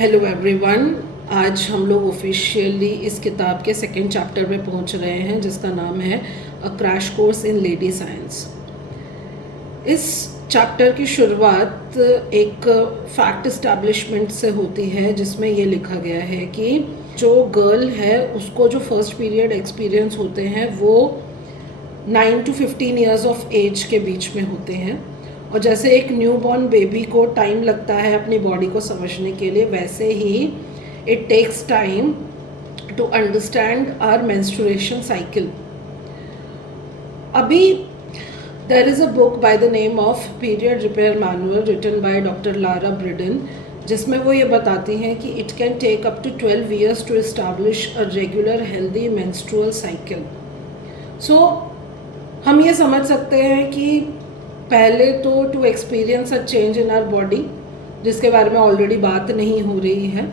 Hello everyone. आज हम लोग ऑफिशियली इस किताब के सेकंड चैप्टर में पहुंच रहे हैं जिसका नाम है a crash course in lady science. इस चैप्टर की शुरुआत एक फैक्ट इस्टेब्लिशमेंट से होती है जिसमें ये लिखा गया है कि जो गर्ल है उसको जो फर्स्ट पीरियड एक्सपीरियंस होते हैं वो 9 to 15 ईयर्स ऑफ एज के बीच में होते हैं। और जैसे एक न्यू बॉर्न बेबी को टाइम लगता है अपनी बॉडी को समझने के लिए, वैसे ही it takes time to understand our menstruation cycle. अभी there is a book by the name of period repair manual written by doctor Lara Briden, जिसमें वो ये बताती हैं कि it can take up to 12 years to establish a regular healthy menstrual cycle. So हम ये समझ सकते हैं कि पहले तो to experience a change in our body, जिसके बारे में ऑलरेडी बात नहीं हो रही है,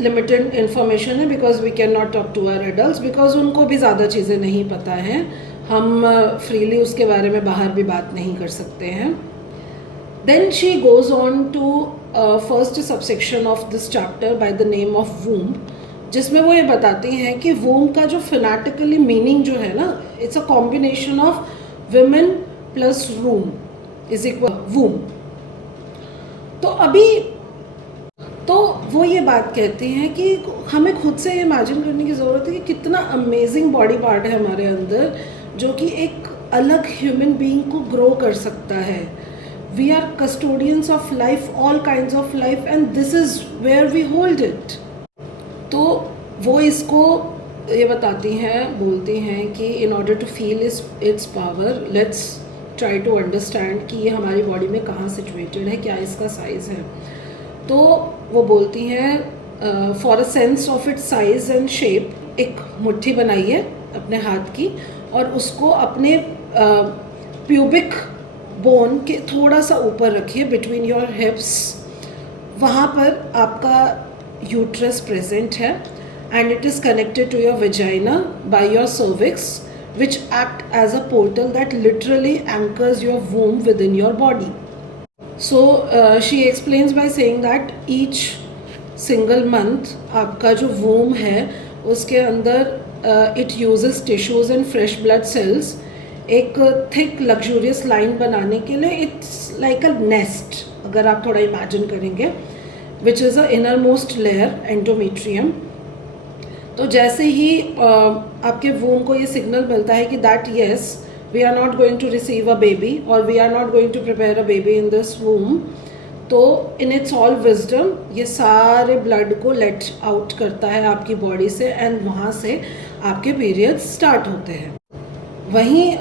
लिमिटेड इन्फॉर्मेशन है because we can not talk to our adults because उनको भी ज़्यादा चीज़ें नहीं पता हैं। हम फ्रीली उसके बारे में बाहर भी बात नहीं कर सकते हैं। Then she goes on to first subsection of this chapter by the name of womb, जिसमें वो ये बताती हैं कि वूम का जो फिनेटिकली मीनिंग जो है ना, it's a combination of women plus room is equal womb. तो अभी तो वो ये बात कहती हैं कि हमें खुद से इमेजिन करने की ज़रूरत है कि कितना अमेजिंग बॉडी पार्ट है हमारे अंदर जो कि एक अलग ह्यूमन बीइंग को ग्रो कर सकता है। We are custodians of life, all kinds of life, and this is where we hold it. तो वो इसको ये बताती हैं, बोलती हैं कि in order to feel its power let's try to understand कि ये हमारी बॉडी में कहाँ सिचुएटेड है, क्या इसका साइज़ है। तो वो बोलती हैं for a sense of its size and shape, एक मुट्ठी बनाइए अपने हाथ की और उसको अपने प्यूबिक बोन के थोड़ा सा ऊपर रखिए, बिटवीन योर हिप्स। वहाँ पर आपका यूट्रस प्रेजेंट है and it is connected to your vagina by your cervix, which act as a portal that literally anchors your womb within your body. So she explains by saying that each single month आपका जो womb है उसके अंदर it uses tissues and fresh blood cells एक thick luxurious line बनाने के लिए। it's like a nest, अगर आप थोड़ा imagine करेंगे, which is a innermost layer endometrium। तो जैसे ही आपके वूम को ये सिग्नल मिलता है कि that yes we are not going to receive a baby और we are not going to prepare a baby in this womb, तो इन इट्स ऑल विजडम ये सारे ब्लड को लेट आउट करता है आपकी बॉडी से एंड वहाँ से आपके पीरियड्स स्टार्ट होते हैं। वहीं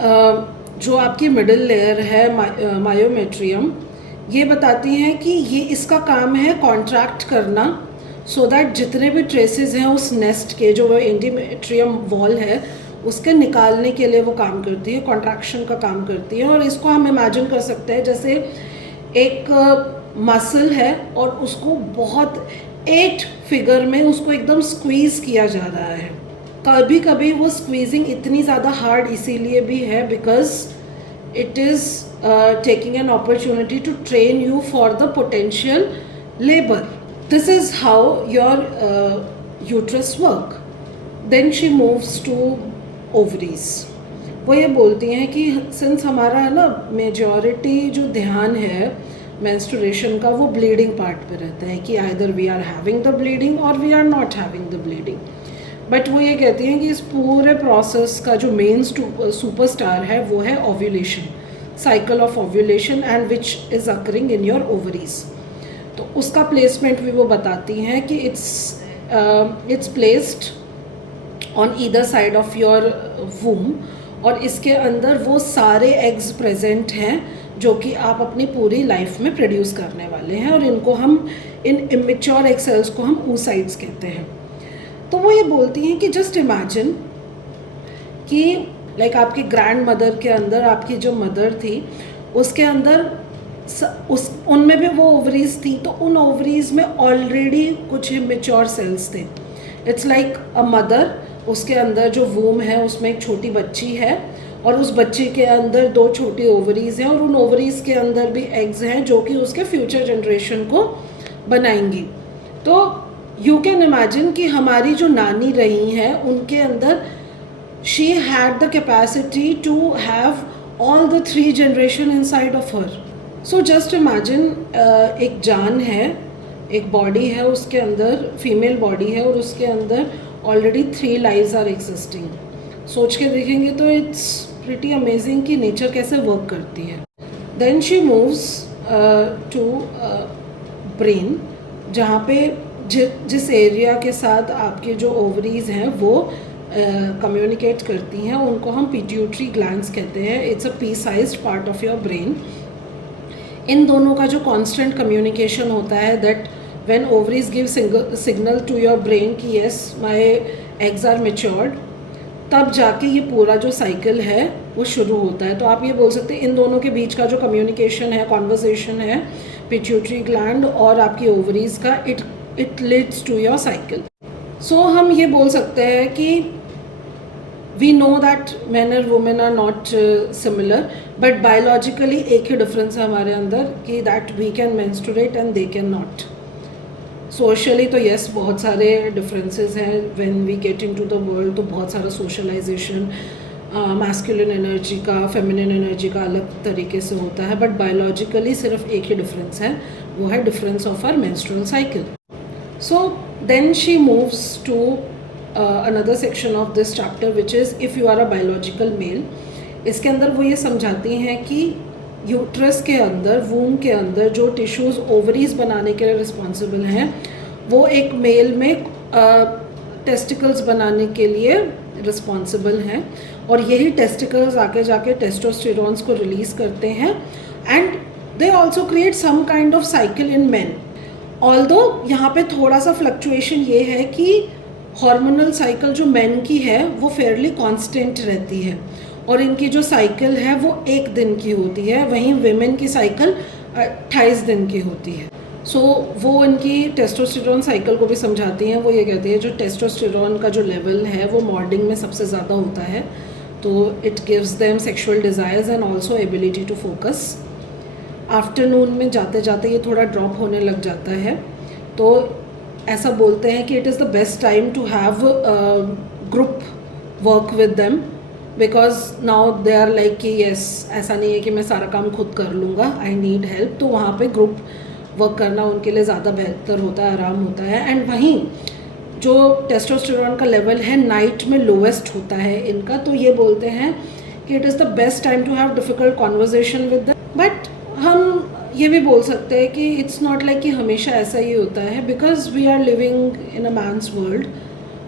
जो आपकी मिडिल लेयर है मायोमेट्रियम, ये बताती हैं कि ये इसका काम है कॉन्ट्रैक्ट करना, सो दैट जितने भी ट्रेसेस हैं उस नेस्ट के, जो एंडोमेट्रियम वॉल है उसके निकालने के लिए वो काम करती है, कॉन्ट्रैक्शन का काम करती है। और इसको हम इमेजिन कर सकते हैं जैसे एक मसल है और उसको बहुत 8 फिगर में उसको एकदम स्क्वीज़ किया जा रहा है। कभी कभी वो स्क्वीजिंग इतनी ज़्यादा हार्ड इसीलिए भी है because it is taking an opportunity to train you for the potential labour. This is how your uterus work. Then she moves to ovaries. वो ये बोलती हैं कि सिंस हमारा है ना मेजॉरिटी जो ध्यान है मेंस्ट्रुएशन का वो ब्लीडिंग पार्ट पे रहता है कि either we are having the bleeding और we are not having the bleeding. But वो ये कहती हैं कि इस पूरे प्रोसेस का जो मेन सुपरस्टार है वो है ovulation, cycle of ovulation, and which is occurring in your ovaries. तो उसका प्लेसमेंट भी वो बताती हैं कि it's placed on either side of your womb, और इसके अंदर वो सारे एग्स प्रेजेंट हैं जो कि आप अपनी पूरी लाइफ में प्रोड्यूस करने वाले हैं, और इनको हम इन इमेच्योर एग सेल्स को हम oocytes कहते हैं। तो वो ये बोलती हैं कि जस्ट इमेजिन कि लाइक आपकी ग्रैंड मदर के अंदर आपकी जो मदर थी उसके अंदर उनमें भी वो ओवरीज थी, तो उन ओवरीज में ऑलरेडी कुछ मेच्योर सेल्स थे। इट्स लाइक अ मदर, उसके अंदर जो वूम है उसमें एक छोटी बच्ची है और उस बच्चे के अंदर 2 छोटी ओवरीज हैं और उन ओवरीज के अंदर भी एग्स हैं जो कि उसके फ्यूचर जनरेशन को बनाएंगी। तो यू कैन इमेजिन कि हमारी जो नानी रही हैं उनके अंदर she had the capacity to have all the 3 generation inside of her. So just imagine एक जान है, एक बॉडी है, उसके अंदर फीमेल बॉडी है और उसके अंदर ऑलरेडी 3 लाइव्स आर एग्जिस्टिंग. सोच के देखेंगे तो इट्स प्रिटी अमेजिंग कि नेचर कैसे वर्क करती है. Then she moves to brain, जहाँ पे जिस एरिया के साथ आपके जो ओवरीज हैं वो कम्युनिकेट करती हैं उनको हम पिट्यूटरी ग्लैंड्स कहते हैं. It's a pea sized part of your brain. इन दोनों का जो कांस्टेंट कम्युनिकेशन होता है that when ovaries give signal to your brain कि yes my eggs are matured, तब जाके ये पूरा जो साइकिल है वो शुरू होता है. तो आप ये बोल सकते हैं इन दोनों के बीच का जो कम्युनिकेशन है, कॉन्वर्सेशन है पिट्यूटरी ग्लैंड और आपकी ओवरीज का, it leads to your cycle. So हम ये बोल सकते हैं कि वी नो दैट मैन और women are not similar, but biologically एक ही डिफरेंस है हमारे अंदर कि that we can menstruate and they can not. Socially तो यस बहुत सारे डिफरेंसेस हैं. When we get into the world तो बहुत सारा सोशलाइजेशन मैस्कुलिन एनर्जी का, फेमिनिन एनर्जी का अलग तरीके से होता है, बट बायोलॉजिकली सिर्फ एक ही डिफरेंस है, वो है difference of our menstrual cycle. So then she moves to another section of this chapter which is if you are a biological male. इसके अंदर वो ये समझाती हैं कि यूट्रस के अंदर, वूम के अंदर जो टिश्यूज़ ओवरीज बनाने के लिए रिस्पॉन्सिबल हैं वो एक मेल में टेस्टिकल्स बनाने के लिए रिस्पॉन्सिबल हैं और यही टेस्टिकल्स आके जाके टेस्टोस्टेरोन्स को रिलीज़ करते हैं and they also create some kind of cycle in man. Although यहाँ पे थोड़ा सा फ्लक्चुएशन ये है कि हार्मोनल साइकिल जो मेन की है वो फेयरली कांस्टेंट रहती है और इनकी जो साइकिल है वो 1 दिन की होती है, वहीं विमेन की साइकिल 28 दिन की होती है. सो वो इनकी टेस्टोस्टेरोन साइकिल को भी समझाती हैं. वो ये कहती है जो टेस्टोस्टेरोन का जो लेवल है वो मॉर्निंग में सबसे ज़्यादा होता है, तो it gives them sexual desires and also ability to focus. Afternoon में जाते जाते ये थोड़ा ड्रॉप होने लग जाता है. तो ऐसा बोलते हैं कि it is the best time to have group work with them because now they are like कि येस ऐसा नहीं है कि मैं सारा काम खुद कर लूँगा, आई नीड हेल्प. तो वहाँ पे ग्रुप वर्क करना उनके लिए ज़्यादा बेहतर होता है, आराम होता है. एंड वहीं जो टेस्टोस्टेरोन का लेवल है नाइट में लोवेस्ट होता है इनका, तो ये बोलते हैं कि it is the best time to have difficult conversation with them. But हम ये भी बोल सकते हैं कि इट्स नॉट लाइक कि हमेशा ऐसा ही होता है because we are living in a man's world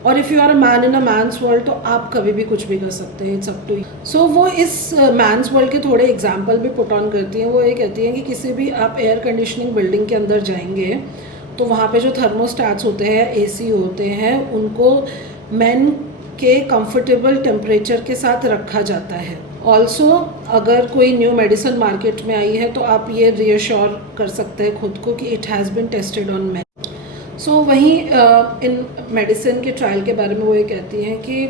और if you are a man in a man's world तो आप कभी भी कुछ भी कर सकते हैं. It's up to you. So वो इस मैन्स वर्ल्ड के थोड़े एग्जाम्पल भी पुट ऑन करती हैं. वो ये कहती हैं कि किसी भी आप एयर कंडीशनिंग बिल्डिंग के अंदर जाएंगे तो वहाँ पे जो थर्मोस्टैट्स होते हैं, एसी होते हैं, उनको मैन के कंफर्टेबल टेम्परेचर के साथ रखा जाता है. ऑल्सो अगर कोई न्यू मेडिसिन मार्केट में आई है तो आप ये रियश्योर कर सकते हैं खुद को कि it has been tested on man. So वहीं इन मेडिसिन के ट्रायल के बारे में वो ये कहती हैं कि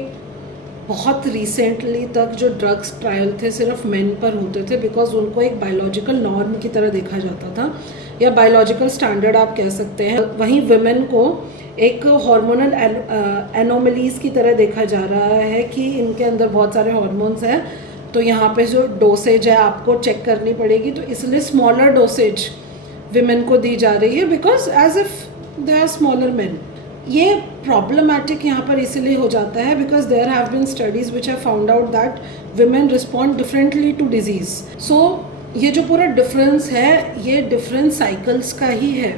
बहुत रिसेंटली तक जो ड्रग्स ट्रायल थे सिर्फ मेन पर होते थे बिकॉज उनको एक बायोलॉजिकल नॉर्म की तरह देखा जाता था या बायोलॉजिकल स्टैंडर्ड आप कह सकते हैं. वहीं वुमेन को एक हार्मोनल एनोमलीज की तरह देखा जा रहा है कि इनके अंदर बहुत सारे हार्मोन्स हैं, तो यहाँ पे जो डोसेज है आपको चेक करनी पड़ेगी, तो इसलिए स्मॉलर डोसेज विमेन को दी जा रही है because as if they are smaller men. ये प्रॉब्लमैटिक यहाँ पर इसीलिए हो जाता है because there have been studies which have found out that women respond differently to disease. So ये जो पूरा डिफरेंस है ये डिफरेंट साइकिल्स का ही है.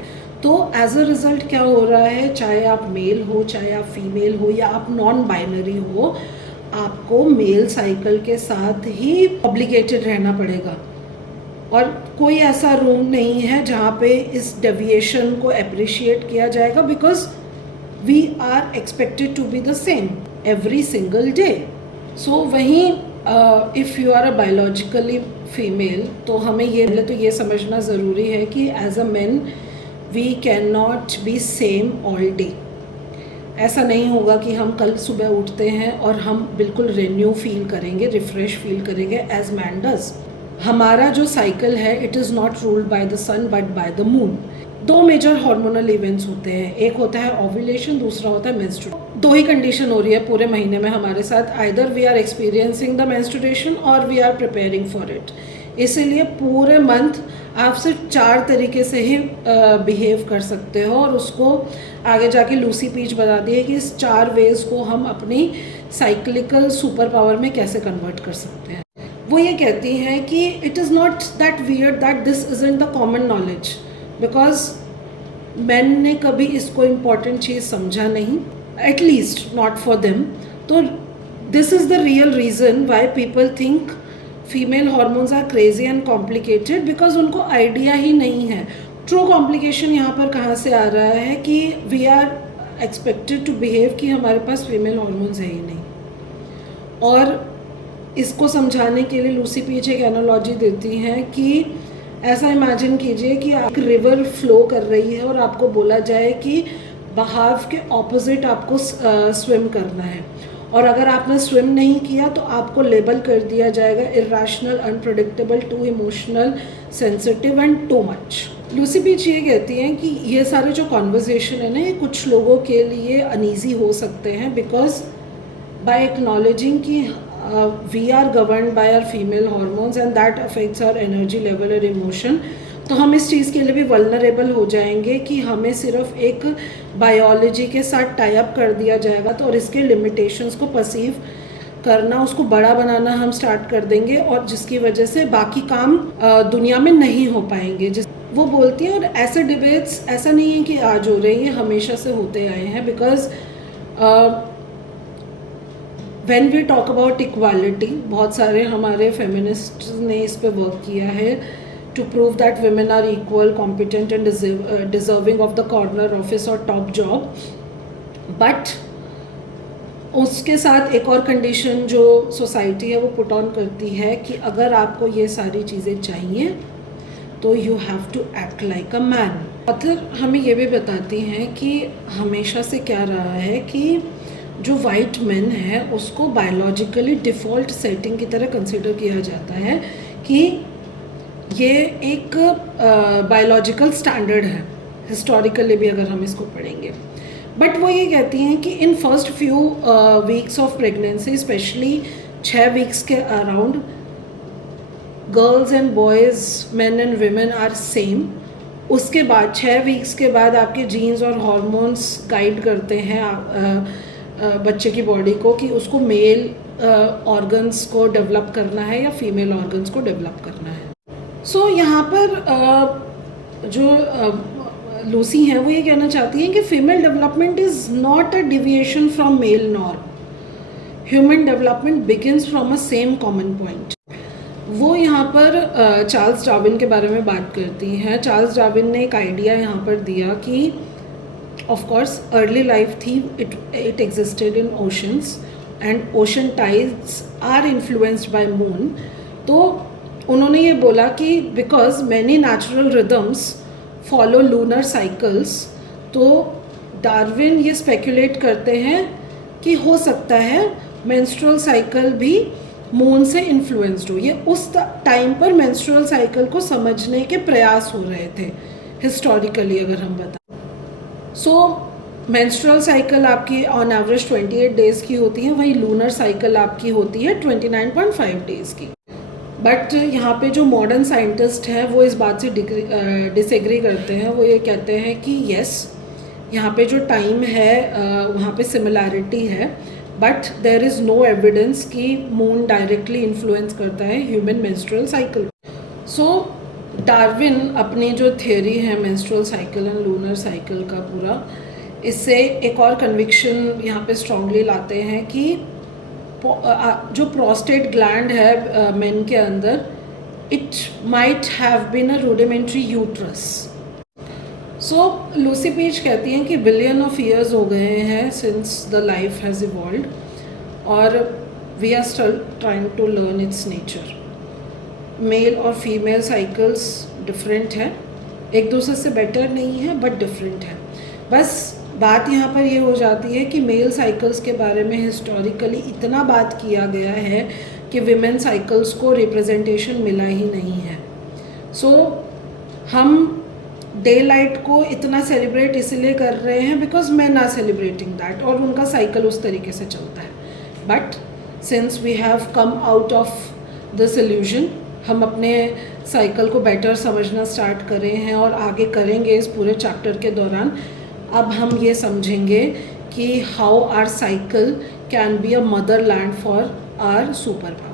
तो एज अ रिज़ल्ट क्या हो रहा है, चाहे आप मेल हो, चाहे आप फीमेल हो या आप नॉन बाइनरी हो, आपको मेल साइकिल के साथ ही ऑब्लिगेटेड रहना पड़ेगा और कोई ऐसा रूम नहीं है जहाँ पे इस डेविएशन को अप्रिशिएट किया जाएगा because we are expected to be the same every single day. So वहीं if you are a biologically female तो हमें ये पहले तो ये समझना ज़रूरी है कि as a man we can not be same all day. ऐसा नहीं होगा कि हम कल सुबह उठते हैं और हम बिल्कुल रिन्यू फील करेंगे, रिफ़्रेश फील करेंगे एज मैन डज. हमारा जो साइकिल है it is not ruled by the sun but by the moon. दो मेजर हार्मोनल इवेंट्स होते हैं, एक होता है ओव्यूलेशन, दूसरा होता है मेंस्ट्रुएशन। दो ही कंडीशन हो रही है पूरे महीने में हमारे साथ, either we are experiencing the menstruation और we are preparing for it. इसीलिए पूरे मंथ आप सिर्फ 4 तरीके से ही बिहेव कर सकते हो, और उसको आगे जाके लूसी पीच बताती है कि इस 4 वेज को हम अपनी साइक्लिकल सुपर पावर में कैसे कन्वर्ट कर सकते हैं। वो ये कहती हैं कि it is not that weird that this isn't the common knowledge, because man ने कभी इसको इम्पॉर्टेंट चीज़ समझा नहीं, एटलीस्ट नॉट फॉर देम। तो this is the real reason why people think female hormones are crazy and complicated, because उनको idea ही नहीं है। ट्रू कॉम्प्लिकेशन यहाँ पर कहाँ से आ रहा है कि we are expected to behave कि हमारे पास फीमेल हॉर्मोन्स है ही नहीं। और इसको समझाने के लिए लूसी पीच एक एनालॉजी देती हैं कि ऐसा इमेजिन कीजिए कि एक रिवर फ्लो कर रही है और आपको बोला जाए कि बहाव के ऑपोजिट आपको स्विम करना है, और अगर आपने स्विम नहीं किया तो आपको लेबल कर दिया जाएगा irrational, unpredictable, too emotional, sensitive and too much. Lucy Peach ये कहती हैं कि ये सारे जो कॉन्वर्जेशन है ना, ये कुछ लोगों के लिए अनईजी हो सकते हैं, बिकॉज बाय एक्नॉलेजिंग कि we are govern by our female hormones and that affects our energy level और इमोशन, तो हम इस चीज़ के लिए भी वल्नरेबल हो जाएंगे कि हमें सिर्फ एक बायोलॉजी के साथ टाई अप कर दिया जाएगा, तो और इसके लिमिटेशंस को परसीव करना, उसको बड़ा बनाना हम स्टार्ट कर देंगे, और जिसकी वजह से बाकी काम दुनिया में नहीं हो पाएंगे। जिस वो बोलती हैं, और ऐसे डिबेट्स ऐसा नहीं है कि आज हो रहे हैं, ये हमेशा से होते आए हैं, because when we talk about equality, बहुत सारे हमारे फेमिनिस्ट ने इस पे वर्क किया है to prove that women are equal, competent and deserving of the corner office और टॉप जॉब। बट उसके साथ एक और कंडीशन जो सोसाइटी है वो पुट ऑन करती है कि अगर आपको ये सारी चीज़ें चाहिए तो you have to act like a man. Author हमें ये भी बताती हैं कि हमेशा से क्या रहा है कि जो वाइट मैन है उसको बायोलॉजिकली डिफ़ॉल्ट सेटिंग की तरह कंसिडर किया जाता है कि ये एक बायोलॉजिकल स्टैंडर्ड है, हिस्टोरिकली भी अगर हम इसको पढ़ेंगे। बट वो ये कहती हैं कि in first few weeks of pregnancy, specially 6 weeks के around, girls and boys, men and women are same. उसके बाद 6 वीक्स के बाद आपके जीन्स और हार्मोन्स गाइड करते हैं बच्चे की बॉडी को कि उसको मेल ऑर्गन्स को डेवलप करना है या फीमेल ऑर्गन्स को डेवलप करना है। सो यहाँ पर जो लूसी हैं वो ये कहना चाहती हैं कि female development is not a deviation from male norm, human development begins from a same common point. वो यहाँ पर चार्ल्स डार्विन के बारे में बात करती हैं। चार्ल्स डार्विन ने एक आइडिया यहाँ पर दिया कि ऑफ कोर्स अर्ली लाइफ थी, it existed in oceans and ocean tides are influenced by moon. तो उन्होंने ये बोला कि because many natural rhythms follow lunar cycles, तो डार्विन ये स्पेकुलेट करते हैं कि हो सकता है मेंस्ट्रुअल साइकिल भी मून से इन्फ्लुएंस्ड हो। ये उस टाइम पर मेंस्ट्रुअल साइकिल को समझने के प्रयास हो रहे थे हिस्टोरिकली अगर हम बताएं। सो मेंस्ट्रुअल साइकिल आपकी ऑन एवरेज 28 डेज़ की होती है, वहीं लूनर साइकिल आपकी होती है 29.5 डेज़ की। बट यहाँ पे जो मॉडर्न साइंटिस्ट हैं वो इस बात से डिसएग्री करते हैं। वो ये कहते हैं कि यस, यहाँ पे जो टाइम है वहाँ पे सिमिलैरिटी है, but there is no evidence कि मून डायरेक्टली इन्फ्लुएंस करता है human menstrual cycle. So Darwin अपनी जो थियोरी है menstrual cycle and lunar cycle का पूरा, इससे एक और कन्विक्शन यहाँ पे स्ट्रांगली लाते हैं कि जो प्रोस्टेट ग्लैंड है मेन के अंदर, it might have been a rudimentary uterus. So Lucy Peach कहती हैं कि बिलियन ऑफ ईयर्स हो गए हैं since the life has evolved, और we are still trying to learn its nature. Male और फीमेल साइकिल्स डिफरेंट है, एक दूसरे से बेटर नहीं है बट डिफरेंट है। बस बात यहाँ पर ये हो जाती है कि मेल साइकिल्स के बारे में हिस्टोरिकली इतना बात किया गया है कि विमेन साइकिल्स को रिप्रेजेंटेशन मिला ही नहीं है। सो हम डे लाइट को इतना सेलिब्रेट इसलिए कर रहे हैं because men are celebrating that, और उनका साइकिल उस तरीके से चलता है। But since we have come out of this illusion, हम अपने साइकिल को बेटर समझना स्टार्ट कर रहे हैं और आगे करेंगे इस पूरे चैप्टर के दौरान। अब हम ये समझेंगे कि how our cycle can be a motherland for our super power.